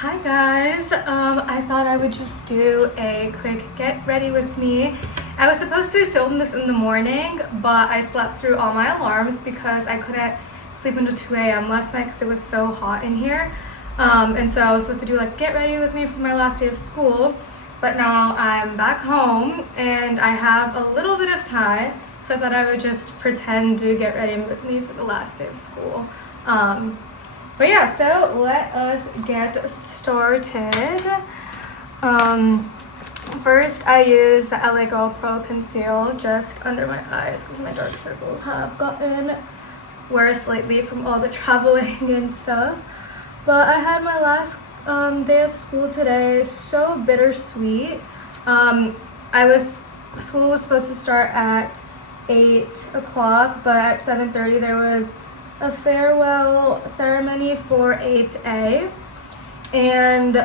Hi guys, I thought I would just do a quick get ready with me. I was supposed to film this in the morning, but I slept through all my alarms because I couldn't sleep until 2 a.m. last night because it was so hot in here. And so I was supposed to do like get ready with me for my last day of school, but now I'm back home and I have a little bit of time, so I thought I would just pretend to get ready with me for the last day of school. But yeah, so let us get started. First I use the LA Girl Pro Conceal just under my eyes because my dark circles have gotten worse lately from all the traveling and stuff. But I had my last day of school today, so bittersweet. School was supposed to start at 8 o'clock, but at 7:30 there was a farewell ceremony for 8A, and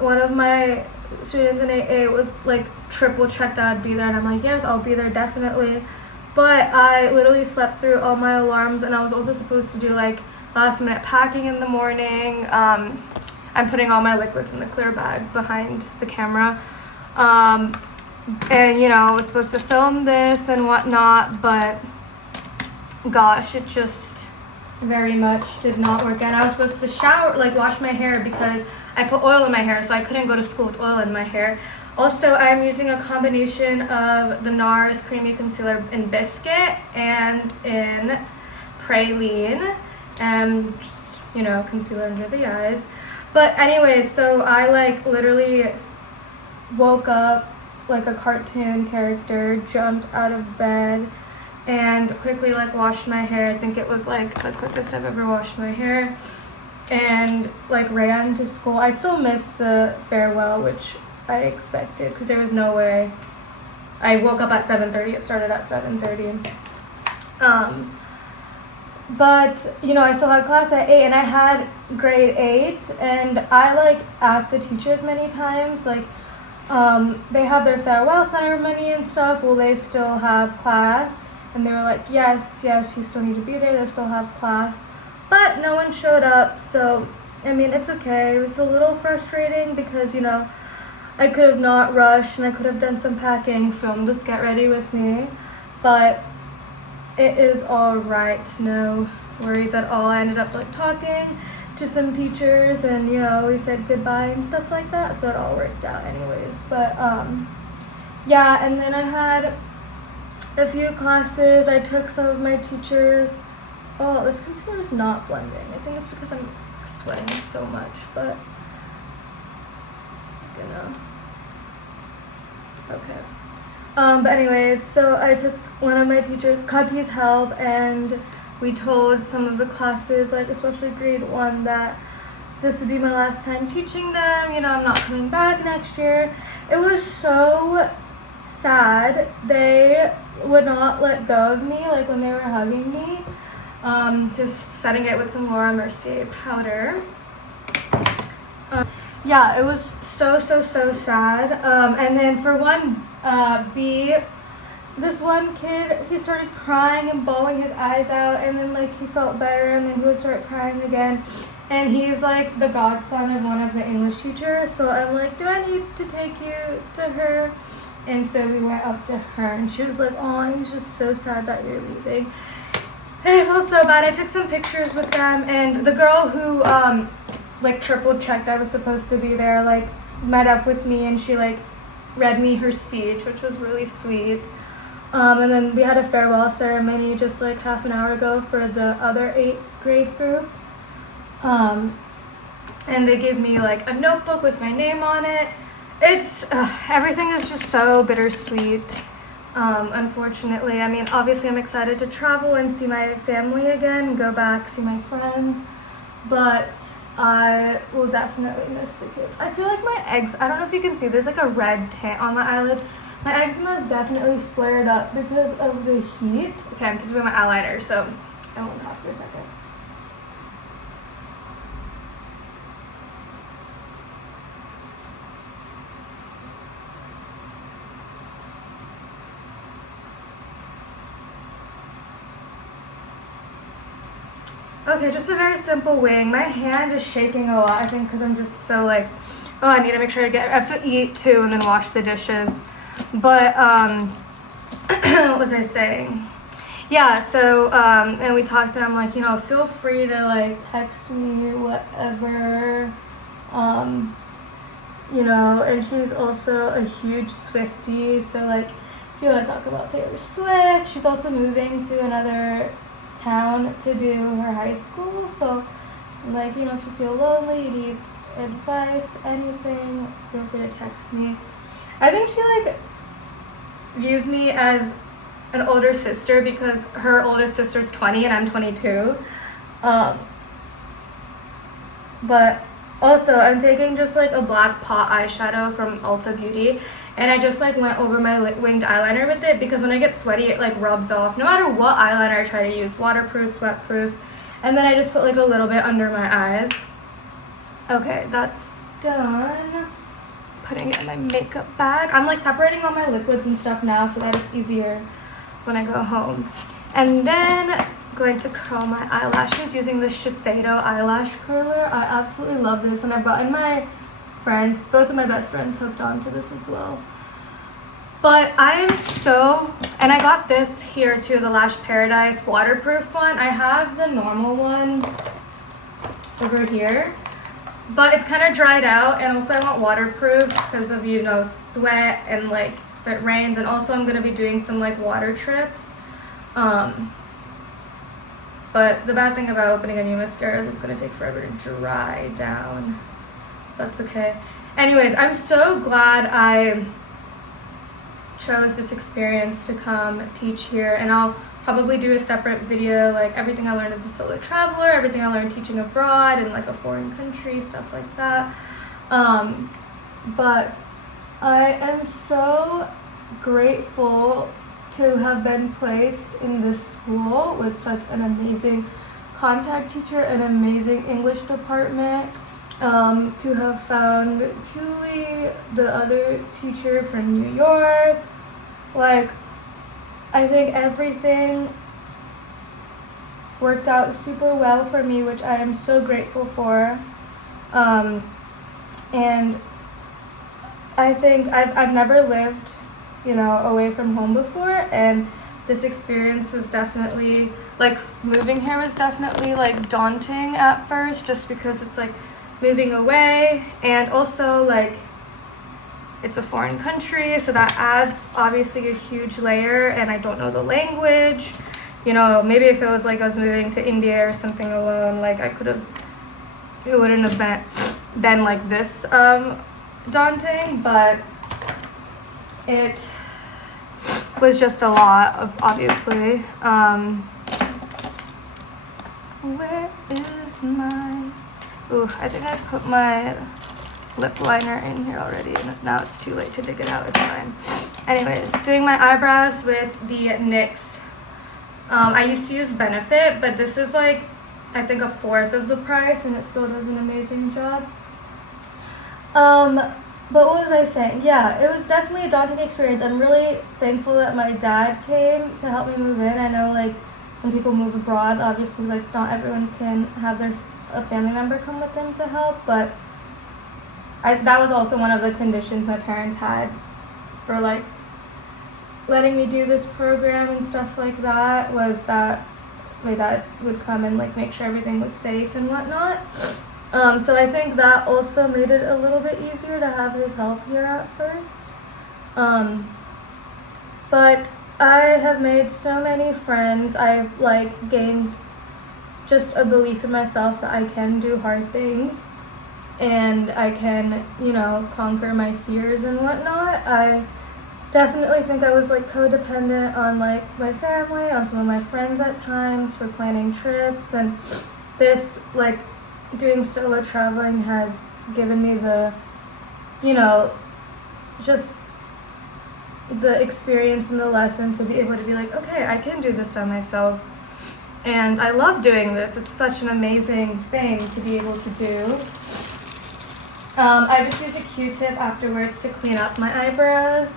one of my students in 8A was like triple checked I'd be there, and I'm like, yes, I'll be there definitely. But I literally slept through all my alarms, and I was also supposed to do like last minute packing in the morning. I'm putting all my liquids in the clear bag behind the camera, and you know, I was supposed to film this and whatnot, but gosh, it just very much did not work out. I was supposed to shower, like wash my hair, because I put oil in my hair, so I couldn't go to school with oil in my hair. Also, I'm using a combination of the NARS Creamy Concealer in Biscuit and in Praline, and just, you know, concealer under the eyes. But anyways, so I like literally woke up like a cartoon character, jumped out of bed, and quickly like washed my hair. I think it was like the quickest I've ever washed my hair, and like ran to school. I still missed the farewell, which I expected because there was no way. I woke up at 7:30. It started at 7:30. But you know, I still had class at 8, and I had grade 8, and I like asked the teachers many times, like they have their farewell ceremony and stuff, will they still have class? And they were like, yes, you still need to be there, they still have class. But no one showed up, so, I mean, it's okay. It was a little frustrating because, you know, I could have not rushed and I could have done some packing, filmed this get ready with me. But it is all right, no worries at all. I ended up, like, talking to some teachers and, you know, we said goodbye and stuff like that, so it all worked out anyways. But, yeah, and then I had a few classes. I took some of my teachers. Oh, this concealer is not blending. I think it's because I'm sweating so much, but okay. But anyways, so I took one of my teachers, Kati's help, and we told some of the classes, like especially grade 1, that this would be my last time teaching them. You know, I'm not coming back next year. It was so sad. They would not let go of me, like when they were hugging me. Just setting it with some Laura Mercier powder. Yeah, it was so sad. And then for one B, this one kid, he started crying and bawling his eyes out, and then like he felt better, and then he would start crying again. And he's like the godson of one of the English teachers, so I'm like, do I need to take you to her? And so we went up to her, and she was like, oh, he's just so sad that you're leaving. And I felt so bad. I took some pictures with them, and the girl who like triple checked I was supposed to be there, like met up with me, and she like read me her speech, which was really sweet. And then we had a farewell ceremony just like half an hour ago for the other 8th grade group. And they gave me like a notebook with my name on it. It's everything is just so bittersweet, unfortunately. I mean, obviously I'm excited to travel and see my family again, go back, see my friends, but I will definitely miss the kids. I feel like my I don't know if you can see, there's like a red tint on my eyelids. My eczema is definitely flared up because of the heat. Okay, I'm doing my eyeliner, so I won't talk for a second. Okay, just a very simple wing. My hand is shaking a lot, I think, because I'm just so like, oh, I need to make sure I have to eat too and then wash the dishes. But, what was I saying? Yeah, so, and we talked and I'm like, feel free to like text me, whatever, and she's also a huge Swiftie, so like, if you want to talk about Taylor Swift, she's also moving to another town to do her high school, so like, if you feel lonely, you need advice, anything, feel free to text me. I think she like views me as an older sister because her oldest sister's 20 and I'm 22. But also I'm taking just like a black pot eyeshadow from Ulta Beauty, and I just like went over my winged eyeliner with it because when I get sweaty it like rubs off no matter what eyeliner I try to use, waterproof, sweatproof, and then I just put like a little bit under my eyes. Okay, that's done. Putting it in my makeup bag. I'm like separating all my liquids and stuff now so that it's easier when I go home. And then going to curl my eyelashes using this Shiseido eyelash curler. I absolutely love this, and I've gotten my friends, both of my best friends, hooked onto this as well. But I am so, and I got this here too, the Lash Paradise waterproof one. I have the normal one over here, but it's kind of dried out, and also I want waterproof because of, sweat and like if it rains, and also I'm going to be doing some like water trips. But the bad thing about opening a new mascara is it's going to take forever to dry down. That's okay. Anyways, I'm so glad I chose this experience to come teach here, and I'll probably do a separate video like everything I learned as a solo traveler, everything I learned teaching abroad in like a foreign country, stuff like that. But I am so grateful to have been placed in this school with such an amazing contact teacher, an amazing English department, to have found Julie, the other teacher from New York. Like, I think everything worked out super well for me, which I am so grateful for. And I think I've never lived, away from home before, and this experience was definitely, like, moving here was definitely, like, daunting at first, just because it's, like, moving away, and also, like, it's a foreign country, so that adds, obviously, a huge layer, and I don't know the language. Maybe if it was, like, I was moving to India or something alone, like, it wouldn't have been like this, daunting, but it was just a lot of, obviously. Where is my, I think I put my lip liner in here already, and now it's too late to dig it out. It's fine. Anyways, doing my eyebrows with the NYX. I used to use Benefit, but this is like, I think, a fourth of the price, and it still does an amazing job. But what was I saying? Yeah, it was definitely a daunting experience. I'm really thankful that my dad came to help me move in. I know, like, when people move abroad, obviously, like, not everyone can have a family member come with them to help, but that was also one of the conditions my parents had for, like, letting me do this program and stuff like that, was that my dad would come and, like, make sure everything was safe and whatnot. So I think that also made it a little bit easier to have his help here at first. But I have made so many friends. I've, like, gained just a belief in myself that I can do hard things and I can, conquer my fears and whatnot. I definitely think I was, like, codependent on, like, my family, on some of my friends at times for planning trips, and this, like, doing solo traveling has given me the, just the experience and the lesson to be able to be like, okay, I can do this by myself. And I love doing this. It's such an amazing thing to be able to do. I just use a Q-tip afterwards to clean up my eyebrows.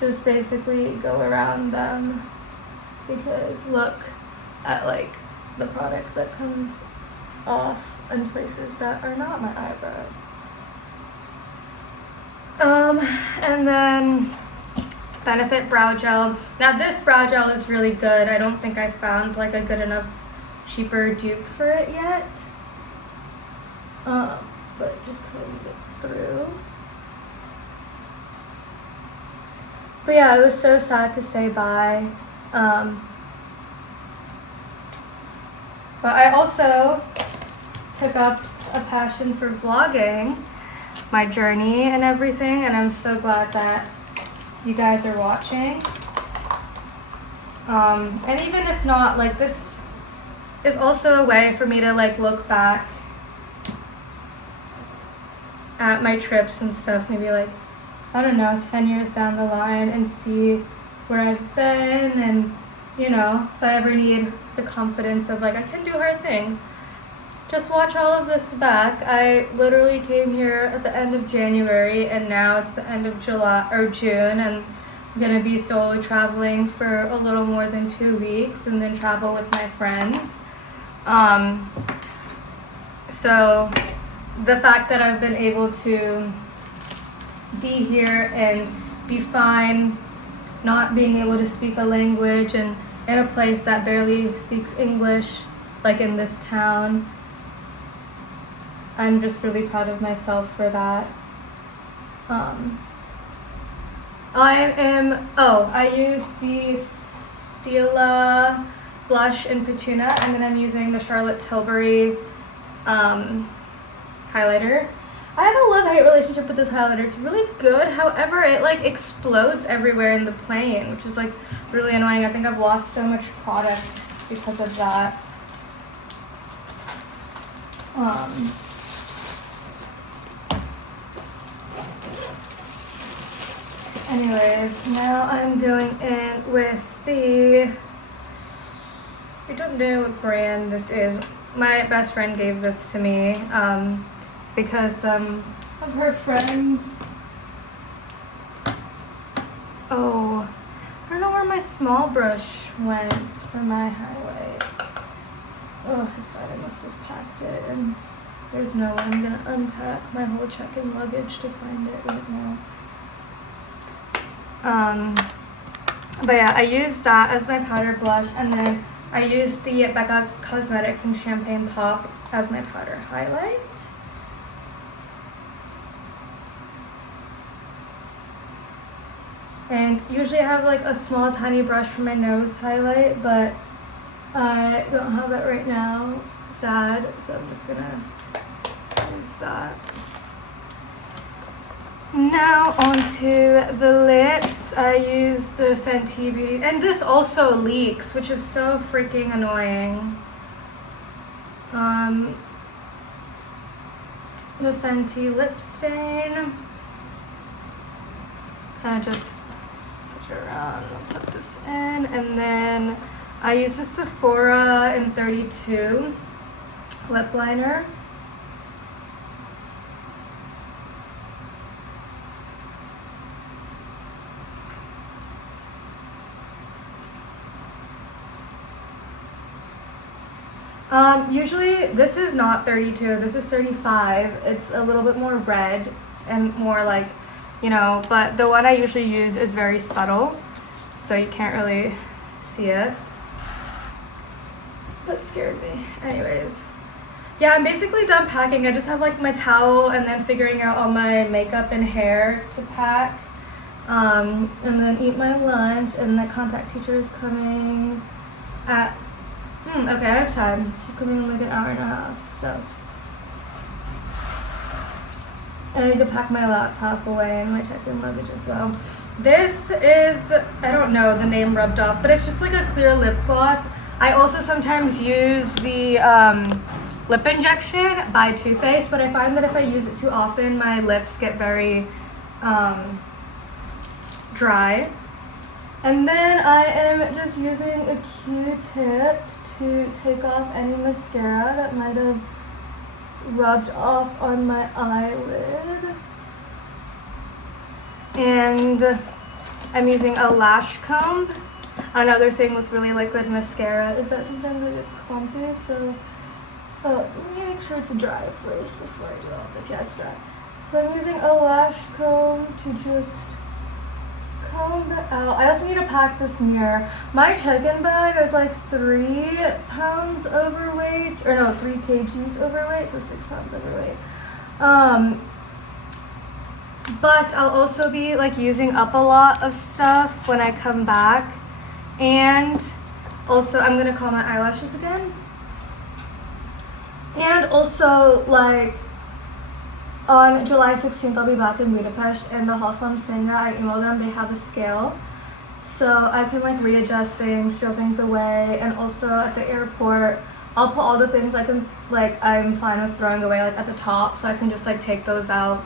Just basically go around them, because look at, like, the product that comes off in places that are not my eyebrows. And then Benefit Brow Gel. Now this brow gel is really good. I don't think I found like a good enough cheaper dupe for it yet. But just combed it through. But yeah, it was so sad to say bye. But I also took up a passion for vlogging my journey and everything, and I'm so glad that you guys are watching. And even if not, like, this is also a way for me to like look back at my trips and stuff, maybe like, I don't know, 10 years down the line, and see where I've been, and you know, if I ever need the confidence of like, I can do hard things, just watch all of this back. I literally came here at the end of January, and now it's the end of July or June, and I'm gonna be solo traveling for a little more than 2 weeks, and then travel with my friends. So the fact that I've been able to be here and be fine not being able to speak a language, and in a place that barely speaks English, like in this town, I'm just really proud of myself for that. I use the Stila blush in Petunia, and then I'm using the Charlotte Tilbury highlighter. I have a love-hate relationship with this highlighter. It's really good, however, it like explodes everywhere in the plane, which is like really annoying. I think I've lost so much product because of that. Anyways, now I'm going in with the, I don't know what brand this is. My best friend gave this to me because some of her friends, oh, I don't know where my small brush went for my highlight. Oh, it's fine, I must have packed it, and there's no way I'm gonna unpack my whole check-in luggage to find it right now. But yeah, I used that as my powder blush, and then I used the Becca Cosmetics and Champagne Pop as my powder highlight. And usually I have like a small tiny brush for my nose highlight, but I don't have that right now, sad, so I'm just gonna use that. Now onto the lips. I use the Fenty Beauty, and this also leaks, which is so freaking annoying. The Fenty lip stain. Kind of just switch it around and put this in, and then I use the Sephora in 32 lip liner. Usually this is not 32, this is 35. It's a little bit more red and more like, you know, but the one I usually use is very subtle, so you can't really see it. That scared me. Anyways, yeah, I'm basically done packing. I just have like my towel and then figuring out all my makeup and hair to pack, and then eat my lunch, and the contact teacher is coming at okay, I have time. She's coming in like an hour and a half, so I need to pack my laptop away and my check-in luggage as well. This is, I don't know, the name rubbed off, but it's just like a clear lip gloss. I also sometimes use the lip injection by Too Faced, but I find that if I use it too often, my lips get very dry. And then I am just using a Q-tip to take off any mascara that might have rubbed off on my eyelid. And I'm using a lash comb. another thing with really liquid mascara is that sometimes it gets clumpy, so let me make sure it's dry first before I do all this. Yeah, it's dry. So I'm using a lash comb to just comb it out. I also need to pack this mirror. My check-in bag is like 3 pounds overweight, or no, 3 kgs overweight, so 6 pounds overweight. But I'll also be like using up a lot of stuff when I come back. And also I'm gonna curl my eyelashes again. And also, like, on July 16th, I'll be back in Budapest, and the hostel I'm staying at, I emailed them, they have a scale. So I can, like, readjust things, throw things away, and also at the airport, I'll put all the things I'm fine with throwing away, like, at the top, so I can just, like, take those out.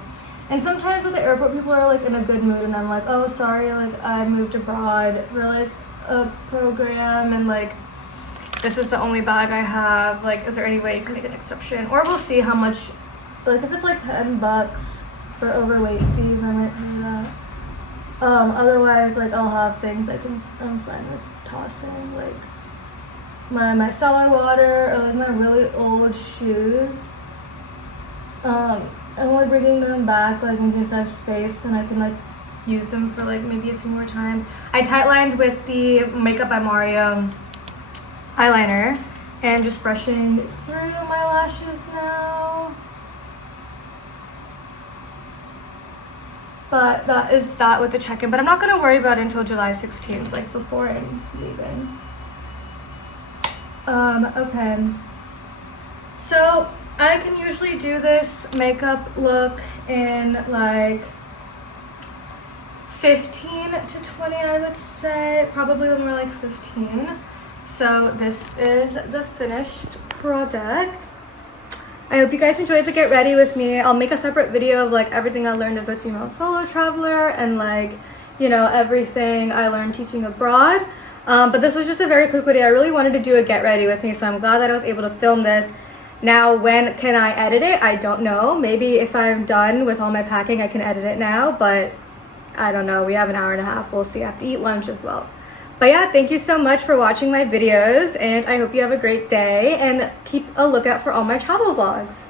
And sometimes at the airport, people are, like, in a good mood, and I'm like, oh, sorry, like, I moved abroad for, like, a program, and, like, this is the only bag I have, like, is there any way you can make an exception? Or we'll see how much, like, if it's like $10 for overweight fees, I might pay that. Otherwise, like, I'll have things I'm fine with tossing, like my cellar water, or like my really old shoes. I'm only bringing them back, like, in case I have space and I can, like, use them for, like, maybe a few more times. I tightlined with the Makeup by Mario eyeliner and just brushing through my lashes now. But that is that with the check-in. But I'm not going to worry about it until July 16th, like before I'm leaving. Okay. So I can usually do this makeup look in like 15 to 20, I would say. Probably more like 15. So this is the finished product. I hope you guys enjoyed the get ready with me. I'll make a separate video of like everything I learned as a female solo traveler and like, you know, everything I learned teaching abroad. But this was just a very quick video. I really wanted to do a get ready with me, so I'm glad that I was able to film this. Now, when can I edit it? I don't know. Maybe if I'm done with all my packing, I can edit it now, but I don't know. We have an hour and a half. We'll see. I have to eat lunch as well. But yeah, thank you so much for watching my videos, and I hope you have a great day, and keep a lookout for all my travel vlogs.